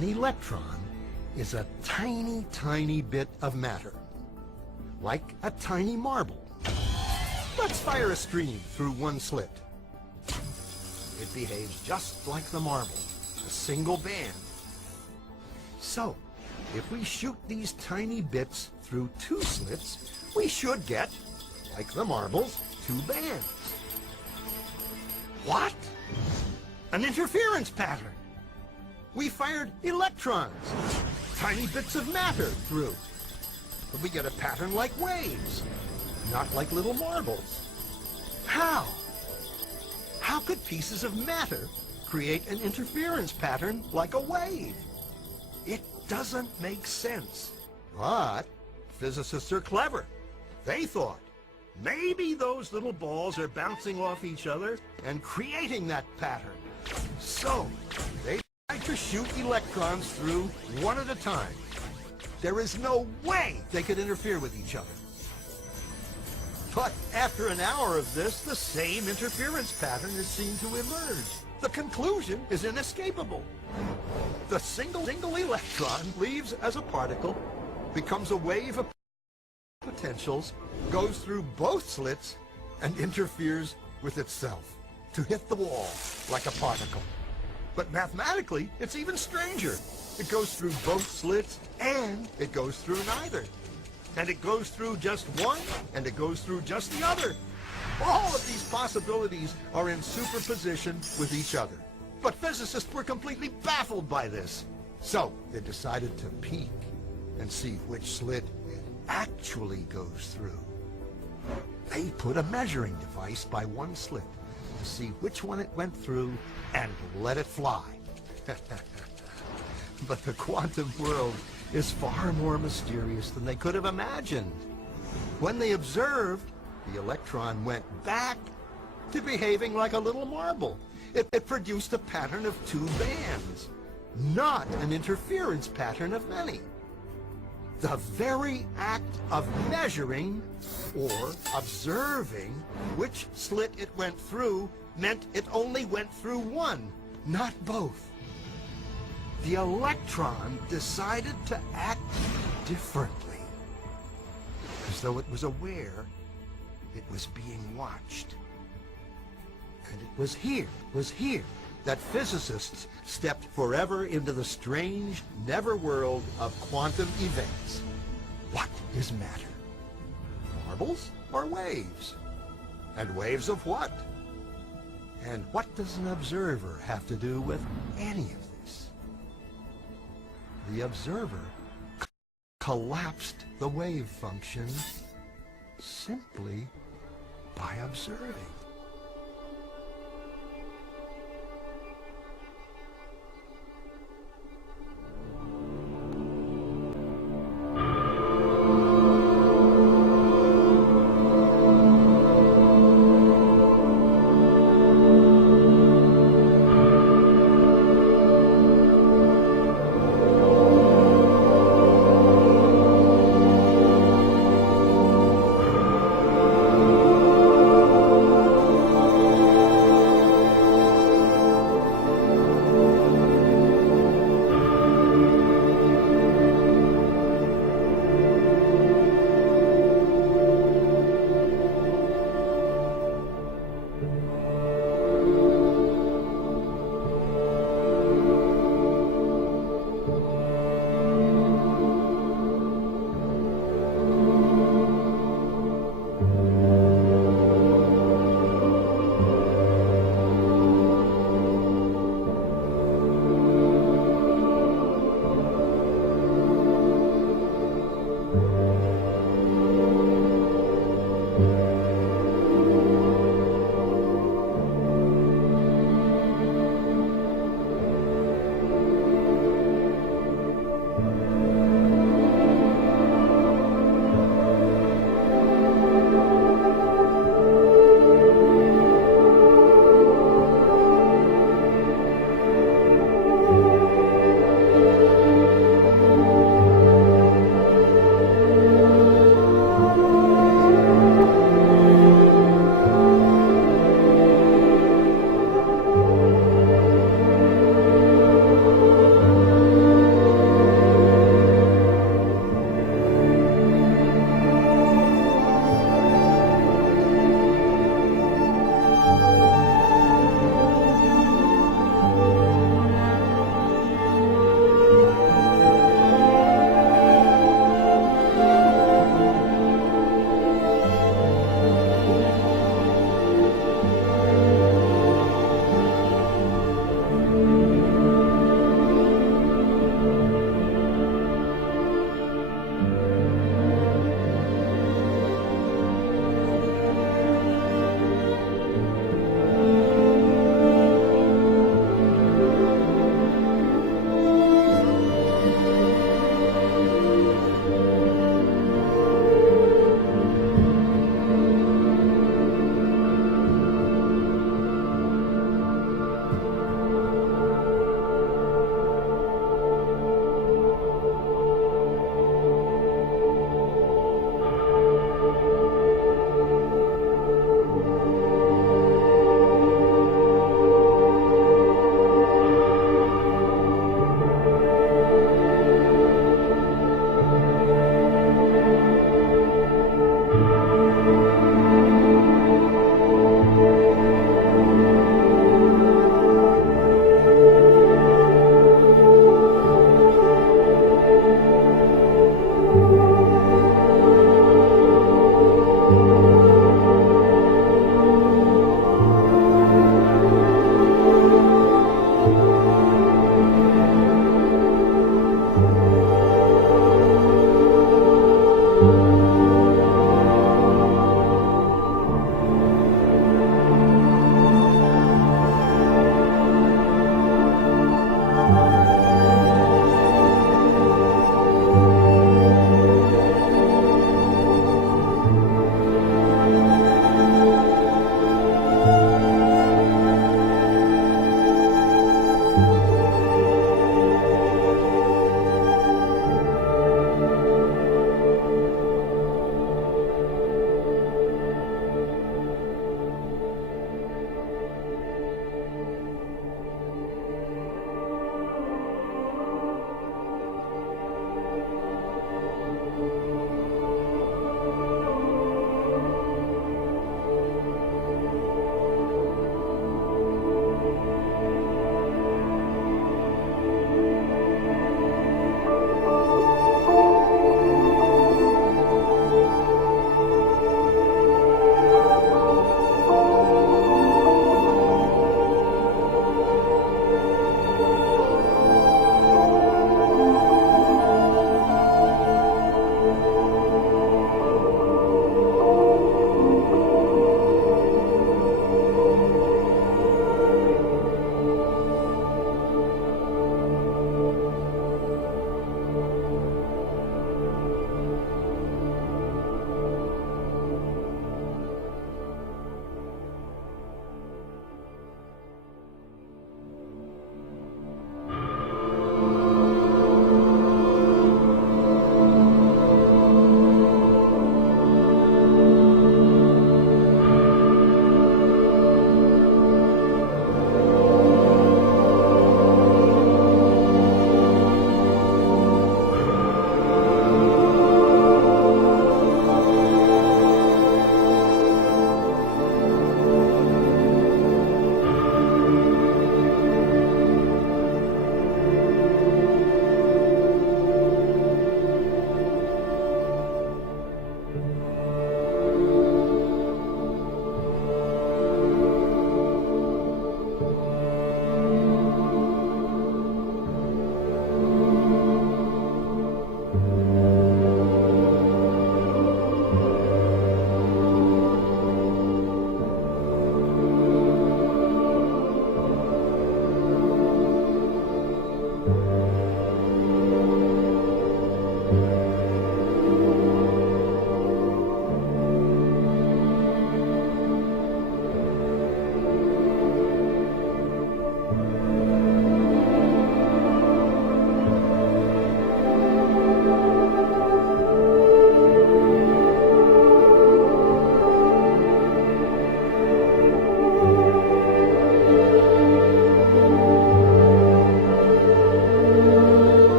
An electron is a tiny, tiny bit of matter, like a tiny marble. Let's fire a stream through one slit. It behaves just like the marble, a single band. So, if we shoot these tiny bits through two slits, we should get, like the marbles, two bands. What? An interference pattern. We fired electrons, tiny bits of matter, through. But we get a pattern like waves, not like little marbles. How? How could pieces of matter create an interference pattern like a wave? It doesn't make sense. But physicists are clever. They thought, maybe those little balls are bouncing off each other and creating that pattern. So, they tried to shoot electrons through one at a time. There is no way they could interfere with each other. But after an hour of this, the same interference pattern is seen to emerge. The conclusion is inescapable. The single electron leaves as a particle, becomes a wave of potentials, goes through both slits, and interferes with itself to hit the wall like a particle. But mathematically, it's even stranger. It goes through both slits, and it goes through neither. And it goes through just one, and it goes through just the other. All of these possibilities are in superposition with each other. But physicists were completely baffled by this. So they decided to peek and see which slit it actually goes through. They put a measuring device by one slit to see which one it went through and let it fly. But the quantum world is far more mysterious than they could have imagined. When they observed, the electron went back to behaving like a little marble. It produced a pattern of two bands, not an interference pattern of many. The very act of measuring or observing which slit it went through meant it only went through one, not both. The electron decided to act differently, as though it was aware it was being watched. And it was here that physicists stepped forever into the strange, never-world of quantum events. What is matter? Marbles or waves? And waves of what? And what does an observer have to do with any of this? The observer collapsed the wave function simply by observing.